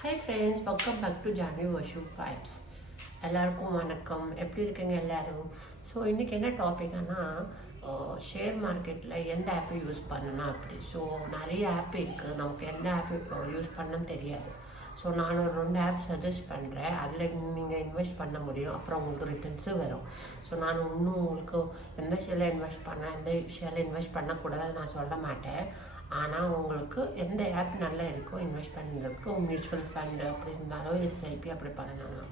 Hi friends welcome back to Johnny worship vibes எல்லாருக்கும் வணக்கம். எப்படி இருக்கீங்க எல்லோரும்? ஸோ இன்றைக்கி என்ன டாபிக்னா ஷேர் மார்க்கெட்டில் எந்த ஆப்பை யூஸ் பண்ணணும் அப்படி. ஸோ நிறைய ஆப் இருக்குது நமக்கு எந்த ஆப் யூஸ் பண்ணணும்னு தெரியாது. ஸோ நான் ஒரு ரெண்டு ஆப் சஜஸ்ட் பண்ணுறேன் அதில் நீங்கள் இன்வெஸ்ட் பண்ண முடியும். அப்புறம் உங்களுக்கு ரிட்டர்ன்ஸும் வரும். ஸோ நான் இன்னும் உங்களுக்கு எந்த ஷேரில் இன்வெஸ்ட் பண்ண எந்த ஷேரில் இன்வெஸ்ட் பண்ணக்கூடாது நான் சொல்ல மாட்டேன். ஆனால் உங்களுக்கு எந்த ஆப் நல்லா இருக்கோ இன்வெஸ்ட் பண்ணுறதுக்கு மியூச்சுவல் ஃபண்ட் அப்படி இருந்தாலும் எஸ்ஐபி அப்படி பண்ணலாம்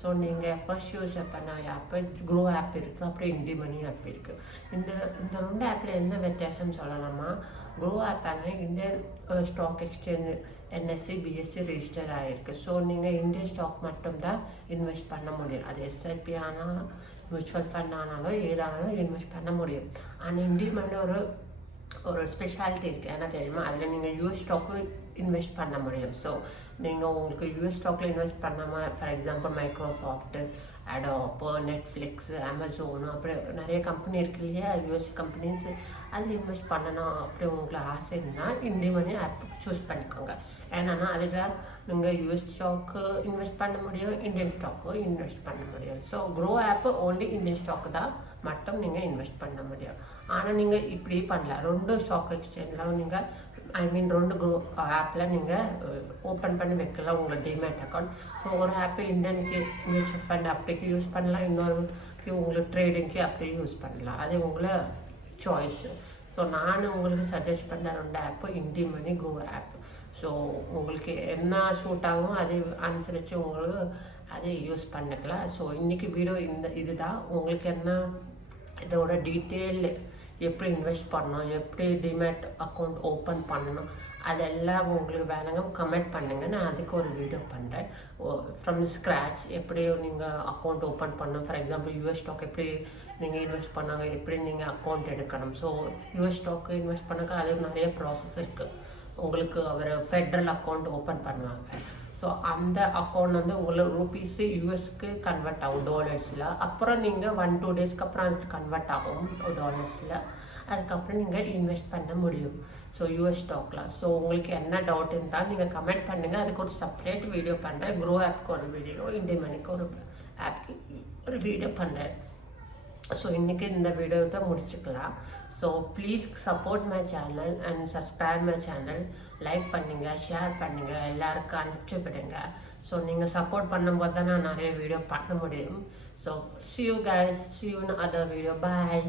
ஸோ நீங்கள் ஃபர்ஸ்ட் யூஸ் பண்ண ஆப்பு க்ரோ ஆப் இருக்குது அப்புறம் இண்டி மணி ஆப் இருக்குது இந்த இந்த ரெண்டு ஆப்பில் என்ன வித்தியாசம் சொல்லலாமா? க்ரோ ஆப் ஆனால் Indian stock exchange NSC BSC register ஆகிருக்கு ஸோ நீங்கள் இந்தியன் ஸ்டாக் மட்டும்தான் இன்வெஸ்ட் பண்ண முடியும். அது எஸ்ஐபி ஆனால் மியூச்சுவல் ஃபண்ட் ஆனாலும் ஏதானாலும் இன்வெஸ்ட் பண்ண முடியும். ஆனால் இண்டி மணி ஒரு ஒரு ஸ்பெஷாலிட்டி இருக்குது என்ன தெரியுமா? அதில் நீங்கள் யூஸ் ஸ்டாக்கு இன்வெஸ்ட் பண்ண முடியும். ஸோ நீங்கள் உங்களுக்கு யூஎஸ் ஸ்டாக்கில் இன்வெஸ்ட் பண்ணாமல் for example Microsoft Adobe Netflix Amazon அப்படி நிறைய கம்பெனி இருக்கு இல்லையா? யூஎஸ் கம்பெனிஸ் அதில் இன்வெஸ்ட் பண்ணணும் அப்படி உங்களுக்கு ஆசை இருந்தால் இண்டிமணி ஆப் சூஸ் பண்ணிக்கோங்க. ஏன்னா அதில் நீங்கள் யூஎஸ் ஸ்டாக்கு இன்வெஸ்ட் பண்ண முடியும் இந்தியன் ஸ்டாக்கு இன்வெஸ்ட் பண்ண முடியும். So Groww app only Indian stock தான் மட்டும் நீங்கள் இன்வெஸ்ட் பண்ண முடியும். ஆனால் நீங்கள் இப்படி பண்ணல. ரெண்டு ஸ்டாக் எக்ஸ்சேஞ்சில் நீங்கள் ஐ மீன் ரெண்டு க்ரோ ஆப்பில் நீங்கள் ஓப்பன் பண்ணி வைக்கலாம் உங்களை டிமேட் அக்கௌண்ட் ஸோ ஒரு ஆப்பு இண்டியனுக்கு மியூச்சுவல் ஃபண்ட் அப்படிக்கு யூஸ் பண்ணலாம். இன்னொருக்கு உங்களுக்கு ட்ரேடிங்க்கு அப்படியே யூஸ் பண்ணலாம். அது உங்களை சாய்ஸு ஸோ நான் உங்களுக்கு சஜஸ்ட் பண்ண ரெண்டு app INDmoney go app so உங்களுக்கு என்ன ஷூட் ஆகும் அதை அனுசரித்து உங்களுக்கு அதை யூஸ் பண்ணிக்கலாம். ஸோ இன்றைக்கி வீடியோ இந்த இதுதான். உங்களுக்கு என்ன இதோட டீட்டெயில் எப்படி இன்வெஸ்ட் பண்ணணும் எப்படி டிமேட் அக்கௌண்ட் ஓப்பன் பண்ணணும் அதெல்லாம் உங்களுக்கு வேணுங்க கமெண்ட் பண்ணுங்கள் நான் அதுக்கு ஒரு வீடியோ பண்ணுறேன் ஃப்ரம் ஸ்க்ராச் எப்படி நீங்கள் அக்கௌண்ட் ஓப்பன் பண்ணணும்? ஃபார் எக்ஸாம்பிள் யூஎஸ் ஸ்டாக் எப்படி நீங்கள் இன்வெஸ்ட் பண்ணாங்க எப்படி நீங்கள் அக்கௌண்ட் எடுக்கணும்? ஸோ யூஎஸ் ஸ்டாக்கு இன்வெஸ்ட் பண்ணாக்க அது நிறைய ப்ராசஸ் இருக்குது உங்களுக்கு அவர் ஃபெட்ரல் அக்கௌண்ட் ஓப்பன் பண்ணுவாங்க. ஸோ அந்த அக்கௌண்ட் வந்து உங்களுக்கு ரூபீஸு யூஎஸ்க்கு கன்வெர்ட் ஆகும் டாலர்ஸில் அப்புறம் நீங்கள் ஒன் டூ டேஸ்க்கு அப்புறம் அது கன்வெர்ட் ஆகும் டாலர்ஸில் அதுக்கப்புறம் நீங்கள் இன்வெஸ்ட் பண்ண முடியும். ஸோ யூஎஸ் ஸ்டாக்ல ஸோ உங்களுக்கு என்ன டவுட் இருந்தால் நீங்கள் கமெண்ட் பண்ணுங்கள் அதுக்கு ஒரு செப்பரேட் வீடியோ பண்ணுறேன் க்ரோ ஆப்க்கு ஒரு வீடியோ இண்டியன் மணிக்கு ஒரு ஆப்க்கு ஒரு வீடியோ பண்ணுறேன் ஸோ இன்றைக்கி இந்த வீடியோ தான் முடிச்சுக்கலாம். So please support my channel and subscribe my channel like பண்ணுங்கள் ஷேர் பண்ணுங்கள் எல்லாருக்கும் அனுப்பிச்சு விடுங்க. ஸோ நீங்கள் சப்போர்ட் பண்ணும்போது தான் நான் நிறைய வீடியோ பண்ண முடியும். So see you guys see other video bye